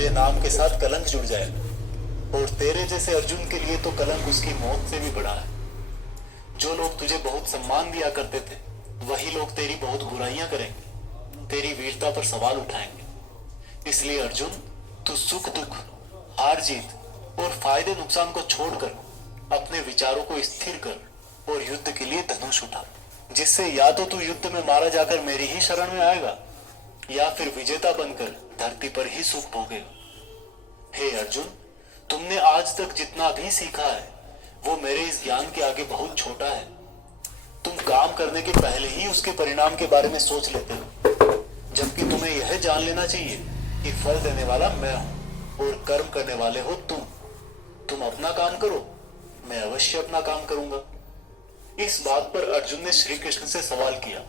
तेरे नाम के साथ कलंक जुड़ जाएगा। और तेरे जैसे अर्जुन के लिए तो कलंक उसकी मौत से भी बड़ा है। जो लोग तुझे बहुत सम्मान दिया करते थे, वही लोग तेरी बहुत बुराइयां करेंगे, तेरी वीरता पर सवाल उठाएंगे। इसलिए अर्जुन, तू सुख दुख, हार जीत और फायदे नुकसान को छोड़कर अपने विचारों को स्थिर कर और युद्ध के लिए धनुष उठा, जिससे या तो तू युद्ध में मारा जाकर मेरी ही शरण में आएगा, या फिर विजेता बनकर धरती पर ही सुख भोगेगा। हे अर्जुन, तुमने आज तक जितना भी सीखा है वो मेरे इस ज्ञान के आगे बहुत छोटा है। तुम काम करने के पहले ही उसके परिणाम के बारे में सोच लेते हो, जबकि तुम्हें यह जान लेना चाहिए कि फल देने वाला मैं हूं और कर्म करने वाले हो तुम। तुम अपना काम करो, मैं अवश्य अपना काम करूंगा। इस बात पर अर्जुन ने श्री कृष्ण से सवाल किया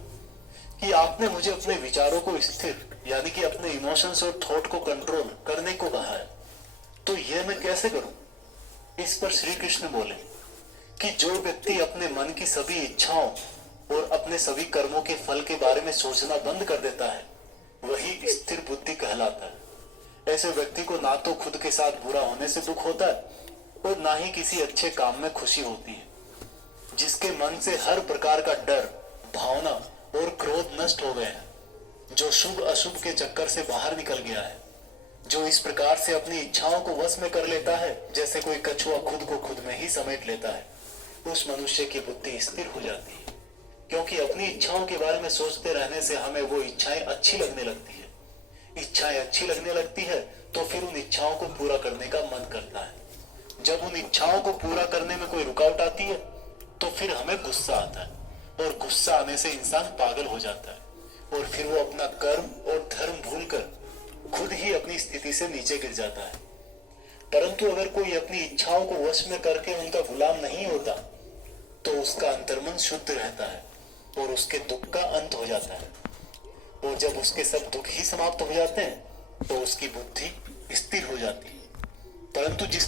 कि आपने मुझे अपने विचारों को स्थिर, यानी कि अपने इमोशंस और थॉट को कंट्रोल करने को कहा है, तो यह मैं कैसे करूं? इस पर श्री कृष्ण बोले कि जो व्यक्ति अपने मन की सभी इच्छाओं और अपने सभी कर्मों के फल के बारे में सोचना बंद कर देता है, वही स्थिर बुद्धि कहलाता है। ऐसे व्यक्ति को ना तो खुद के साथ बुरा होने से दुख होता है और ना ही किसी अच्छे काम में खुशी होती है। जिसके मन से हर प्रकार का डर, भावना और क्रोध नष्ट हो गए हैं, जो शुभ अशुभ के चक्कर से बाहर निकल गया है, जो इस प्रकार से अपनी इच्छाओं को वश में कर लेता है जैसे कोई कछुआ खुद को खुद में ही समेट लेता है, उस मनुष्य की बुद्धि स्थिर हो जाती है। क्योंकि अपनी इच्छाओं के बारे में सोचते रहने से हमें वो इच्छाएं अच्छी लगने लगती है। इच्छाएं अच्छी लगने लगती है तो फिर उन इच्छाओं को पूरा करने का मन करता है। जब उन इच्छाओं को पूरा करने में कोई रुकावट आती है तो फिर हमें गुस्सा आता है, और गुस्सा आने से इंसान पागल हो जाता है और फिर वो अपना कर्म और धर्म भूलकर खुद ही अपनी स्थिति से नीचे गिर जाता है। परंतु अगर कोई अपनी इच्छाओं को वश में करके उनका गुलाम नहीं होता तो उसका अंतर्मन शुद्ध रहता है और उसके दुख का अंत हो जाता है। और जब उसके सब दुख ही समाप्त हो जाते हैं तो उसकी बुद्धि स्थिर हो जाती है। परंतु जिस